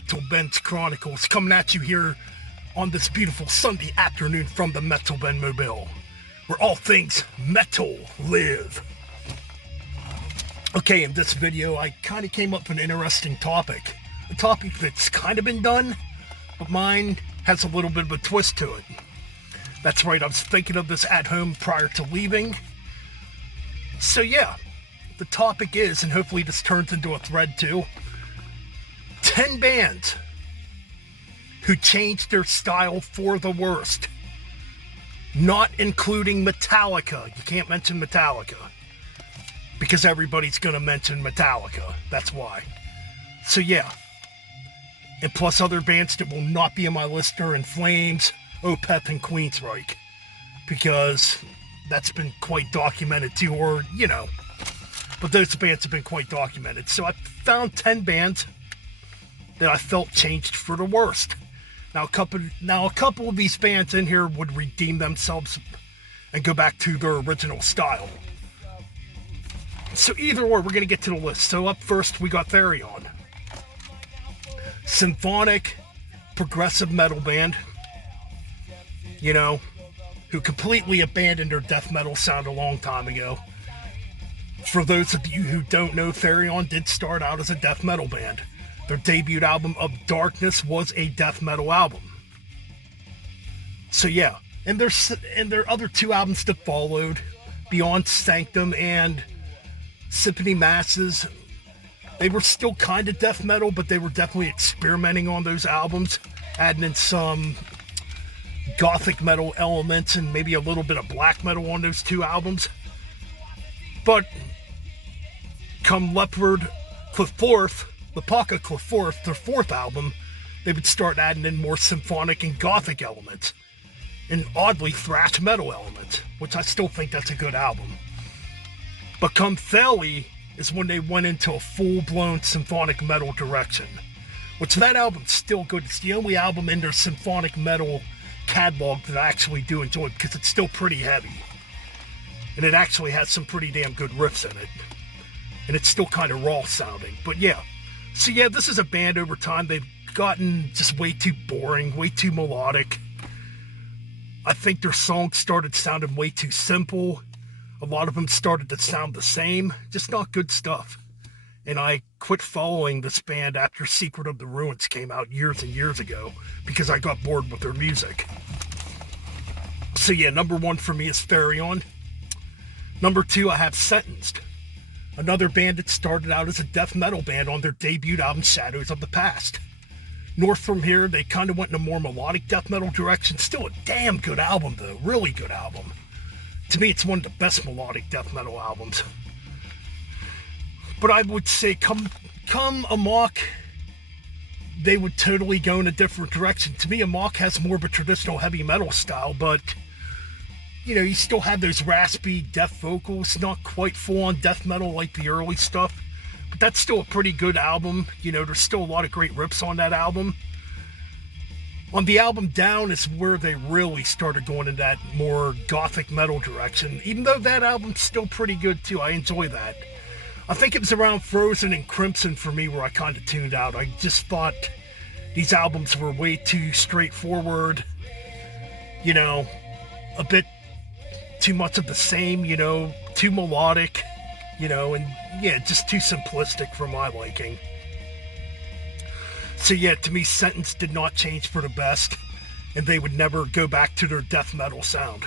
Metal Ben's Chronicles, coming at you here on this beautiful Sunday afternoon from the Metal Ben Mobile, where all things metal live. Okay, in this video, I kind of came up with an interesting topic. A topic that's kind of been done, but mine has a little bit of a twist to it. That's right, I was thinking of this at home prior to leaving. So yeah, the topic is, and hopefully this turns into a thread too, 10 bands who changed their style for the worst. Not including Metallica. You can't mention Metallica, because everybody's going to mention Metallica. That's why. So yeah. And plus other bands that will not be on my list are In Flames, Opeth, and Queensryche. Because that's been quite documented too, or, you know. But those bands have been quite documented. So I found 10 bands that I felt changed for the worst. Now a couple of these bands in here would redeem themselves and go back to their original style. So either or, we're going to get to the list. So up first, we got Therion. Symphonic, progressive metal band, you know, who completely abandoned their death metal sound a long time ago. For those of you who don't know, Therion did start out as a death metal band. Their debut album, Of Darkness, was a death metal album. So yeah, and their other two albums that followed, Beyond Sanctum and Symphony Masses, they were still kind of death metal, but they were definitely experimenting on those albums, adding in some gothic metal elements and maybe a little bit of black metal on those two albums. But come Leopard Clifforth, Lepaka Clifforth, their fourth album, they would start adding in more symphonic and gothic elements, and oddly thrash metal elements, which I still think that's a good album. But come Theli is when they went into a full-blown symphonic metal direction, which that album's still good. It's the only album in their symphonic metal catalog that I actually do enjoy, because it's still pretty heavy. And it actually has some pretty damn good riffs in it. And it's still kind of raw sounding. But yeah. So yeah, this is a band over time. They've gotten just way too boring, way too melodic. I think their songs started sounding way too simple. A lot of them started to sound the same. Just not good stuff. And I quit following this band after Secret of the Ruins came out years and years ago, because I got bored with their music. So yeah, number one for me is Therion. Number two, I have Sentenced. Another band that started out as a death metal band on their debut album, Shadows of the Past. North from here, they kind of went in a more melodic death metal direction. Still a damn good album, though. Really good album. To me, it's one of the best melodic death metal albums. But I would say, come Amok, they would totally go in a different direction. To me, Amok has more of a traditional heavy metal style, but you know, you still have those raspy death vocals, not quite full-on death metal like the early stuff, but that's still a pretty good album. You know, there's still a lot of great riffs on that album. On the album Down is where they really started going in that more gothic metal direction, even though that album's still pretty good too. I enjoy that. I think it was around Frozen and Crimson for me where I kind of tuned out. I just thought these albums were way too straightforward, you know, a bit too much of the same, you know, too melodic, you know, and yeah, just too simplistic for my liking. So yeah, to me, Sentence did not change for the best, and they would never go back to their death metal sound.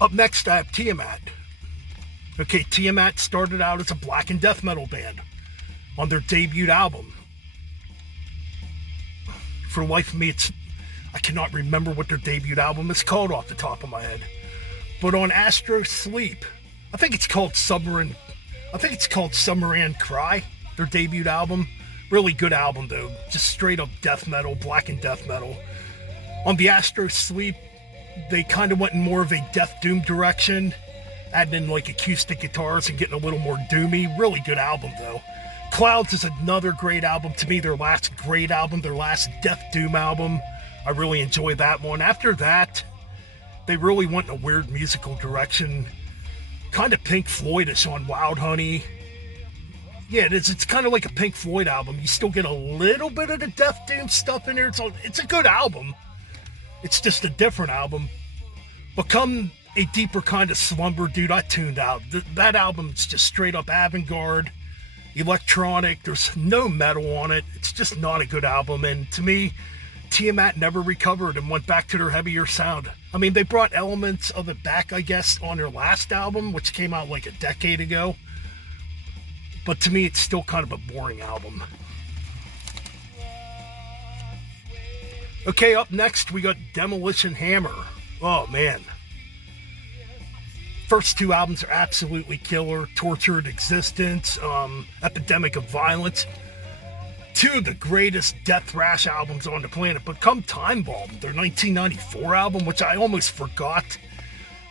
Up next, I have Tiamat. Okay, Tiamat started out as a black and death metal band on their debut album. For the life of me, I cannot remember what their debut album is called off the top of my head. But on Astro Sleep, I think it's called Submarine Cry, their debut album. Really good album though, just straight up death metal, black and death metal. On the Astro Sleep, they kind of went in more of a death doom direction, adding in like acoustic guitars and getting a little more doomy. Really good album though. Clouds is another great album to me, their last great album, their last death doom album. I really enjoy that one. After that, they really went in a weird musical direction. Kind of Pink Floyd-ish on Wild Honey. Yeah, it is. It's kind of like a Pink Floyd album. You still get a little bit of the Death Doom stuff in there. It's a good album. It's just a different album. But come a deeper kind of slumber, dude, I tuned out. That album's just straight up avant-garde, electronic. There's no metal on it. It's just not a good album. And to me, Tiamat never recovered and went back to their heavier sound. I mean, they brought elements of it back, I guess, on their last album, which came out like a decade ago. But to me, it's still kind of a boring album. Okay, up next, we got Demolition Hammer. Oh, man. First two albums are absolutely killer. Tortured Existence, Epidemic of Violence. Two of the greatest death thrash albums on the planet. But come Time Bomb, their 1994 album, which I almost forgot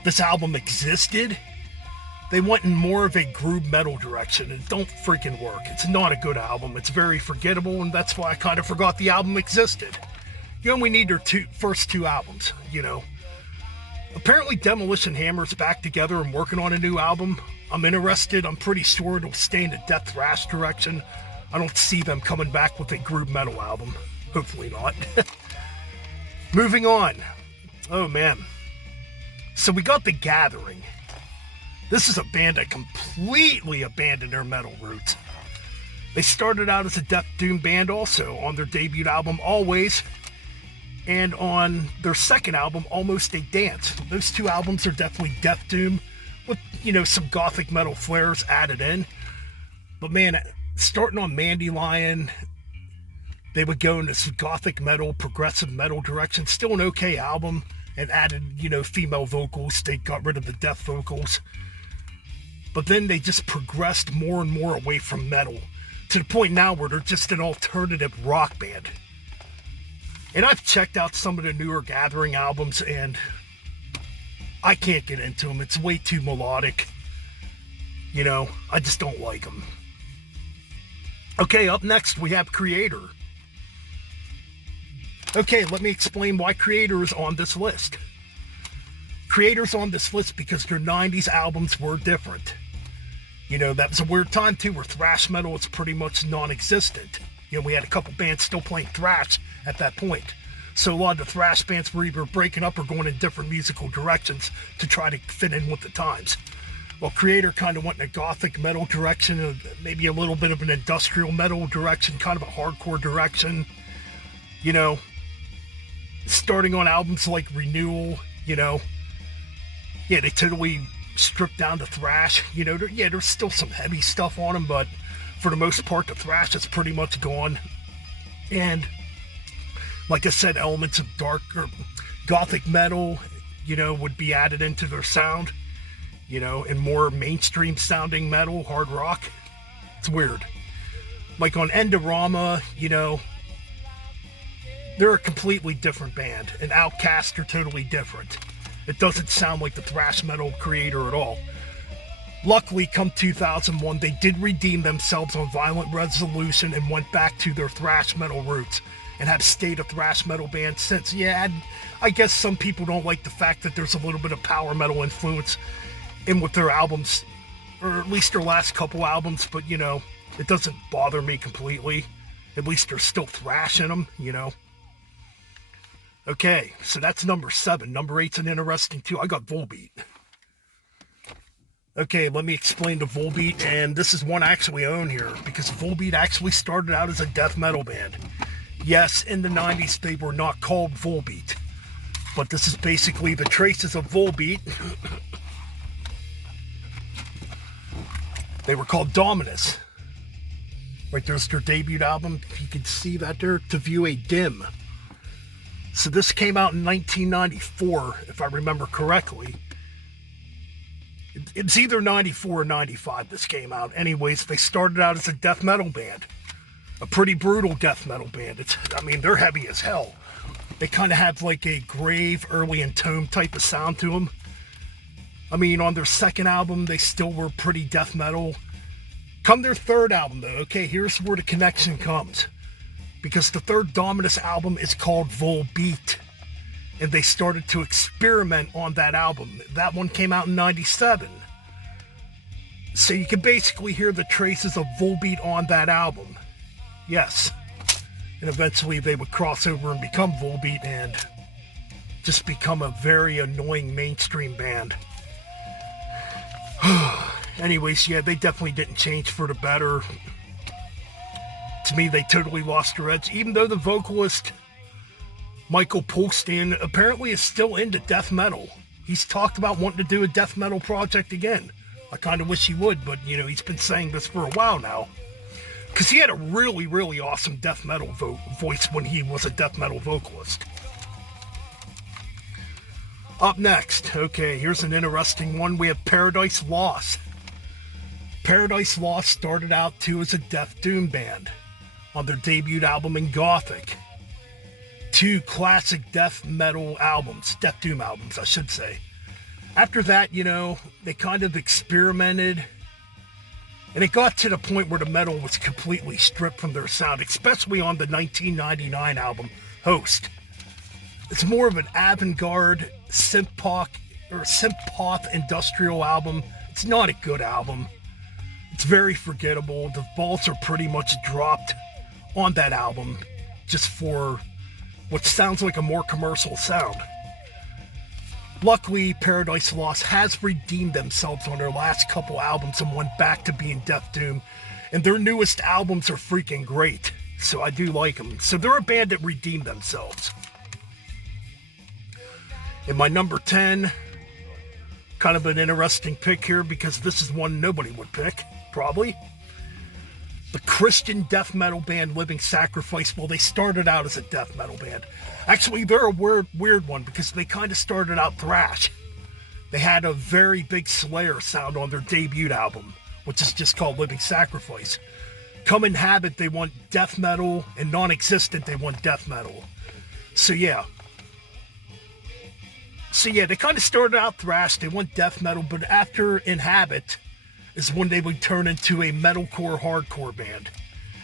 this album existed, they went in more of a groove metal direction, and it don't freaking work. It's not a good album. It's very forgettable, and that's why I kind of forgot the album existed. You only need their first two albums, you know. Apparently Demolition Hammer's back together and working on a new album. I'm interested. I'm pretty sure it'll stay in the death thrash direction. I don't see them coming back with a groove metal album. Hopefully not. Moving on. Oh, man. So we got The Gathering. This is a band that completely abandoned their metal roots. They started out as a death doom band also on their debut album, Always, and on their second album, Almost a Dance. Those two albums are definitely death doom with, you know, some gothic metal flares added in. But man, starting on Mandy Lion, they would go in this gothic metal, progressive metal direction. Still an okay album, and added, you know, female vocals. They got rid of the death vocals. But then they just progressed more and more away from metal, to the point now where they're just an alternative rock band. And I've checked out some of the newer Gathering albums, and I can't get into them. It's way too melodic. You know, I just don't like them. Okay, up next we have Creator. Okay, let me explain why Creator is on this list. Creator's on this list because their 90s albums were different. You know, that was a weird time too, where thrash metal was pretty much non-existent. You know, we had a couple bands still playing thrash at that point. So a lot of the thrash bands were either breaking up or going in different musical directions to try to fit in with the times. Well, Creator kind of went in a gothic metal direction, maybe a little bit of an industrial metal direction, kind of a hardcore direction. You know, starting on albums like Renewal, you know. Yeah, they totally stripped down the thrash. You know, there's still some heavy stuff on them, but for the most part, the thrash is pretty much gone. And like I said, elements of dark or gothic metal, you know, would be added into their sound, you know, and more mainstream sounding metal, hard rock. It's weird. Like on Endorama, you know, they're a completely different band, and Outkast are totally different. It doesn't sound like the thrash metal Creator at all. Luckily, come 2001, they did redeem themselves on Violent Resolution and went back to their thrash metal roots and have stayed a thrash metal band since. Yeah, I guess some people don't like the fact that there's a little bit of power metal influence in with their albums, or at least their last couple albums, but, you know, it doesn't bother me completely. At least there's still thrash in them, you know. Okay, so that's number 7. Number 8's an interesting too. I got Volbeat. Okay, let me explain the Volbeat, and this is one I actually own here, because Volbeat actually started out as a death metal band. Yes, in the 90s they were not called Volbeat, but this is basically the traces of Volbeat. They were called Dominus. Right, there's their debut album, if you can see that there, To View a Dim. So this came out in 1994, if I remember correctly. It's either 94 or 95 this came out. Anyways, they started out as a death metal band. A pretty brutal death metal band. I mean, they're heavy as hell. They kind of have like a grave, early Entomb type of sound to them. I mean, on their second album, they still were pretty death metal. Come their third album, though, okay, here's where the connection comes. Because the third Dominus album is called Volbeat. And they started to experiment on that album. That one came out in 97. So you can basically hear the traces of Volbeat on that album. Yes. And eventually they would cross over and become Volbeat and just become a very annoying mainstream band. Anyways, yeah, they definitely didn't change for the better. To me, they totally lost their edge, even though the vocalist, Michael Polston, apparently is still into death metal. He's talked about wanting to do a death metal project again. I kind of wish he would, but, you know, he's been saying this for a while now. Because he had a really, really awesome death metal voice when he was a death metal vocalist. Up next, okay, here's an interesting one. We have Paradise Lost. Paradise Lost started out, too, as a death doom band on their debut album in Gothic. 2 classic death metal albums, death doom albums, I should say. After that, you know, they kind of experimented, and it got to the point where the metal was completely stripped from their sound, especially on the 1999 album, Host. It's more of an avant-garde synth-pop industrial album. It's not a good album. It's very forgettable. The balls are pretty much dropped on that album just for what sounds like a more commercial sound. Luckily, Paradise Lost has redeemed themselves on their last couple albums and went back to being death doom, and their newest albums are freaking great, so I do like them. So they're a band that redeemed themselves. In my number 10, kind of an interesting pick here because this is one nobody would pick, probably. The Christian death metal band Living Sacrifice. Well, they started out as a death metal band. Actually, they're a weird one because they kind of started out thrash. They had a very big Slayer sound on their debut album, which is just called Living Sacrifice. Come in Habit, they want death metal, and Non-Existent, they want death metal. So yeah, they kind of started out thrash, they want death metal, but after Inhabit is when they would turn into a metalcore hardcore band.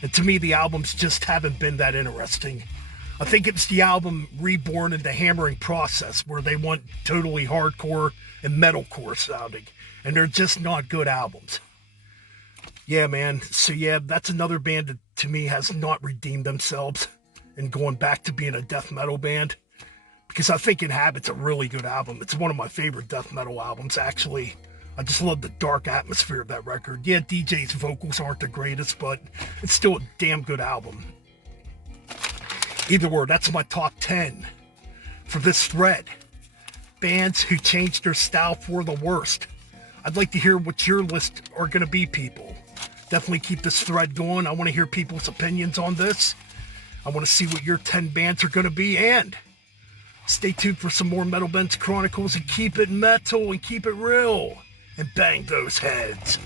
And to me, the albums just haven't been that interesting. I think it's the album Reborn and the Hammering Process where they want totally hardcore and metalcore sounding, and they're just not good albums. Yeah, man. So yeah, that's another band that to me has not redeemed themselves and going back to being a death metal band. Because I think Inhabit's a really good album. It's one of my favorite death metal albums, actually. I just love the dark atmosphere of that record. Yeah, DJ's vocals aren't the greatest, but it's still a damn good album. Either way, that's my top 10 for this thread. Bands who changed their style for the worst. I'd like to hear what your list are going to be, people. Definitely keep this thread going. I want to hear people's opinions on this. I want to see what your 10 bands are going to be, and stay tuned for some more Metal Bends Chronicles, and keep it metal and keep it real and bang those heads.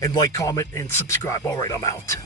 And like, comment, and subscribe. All right, I'm out.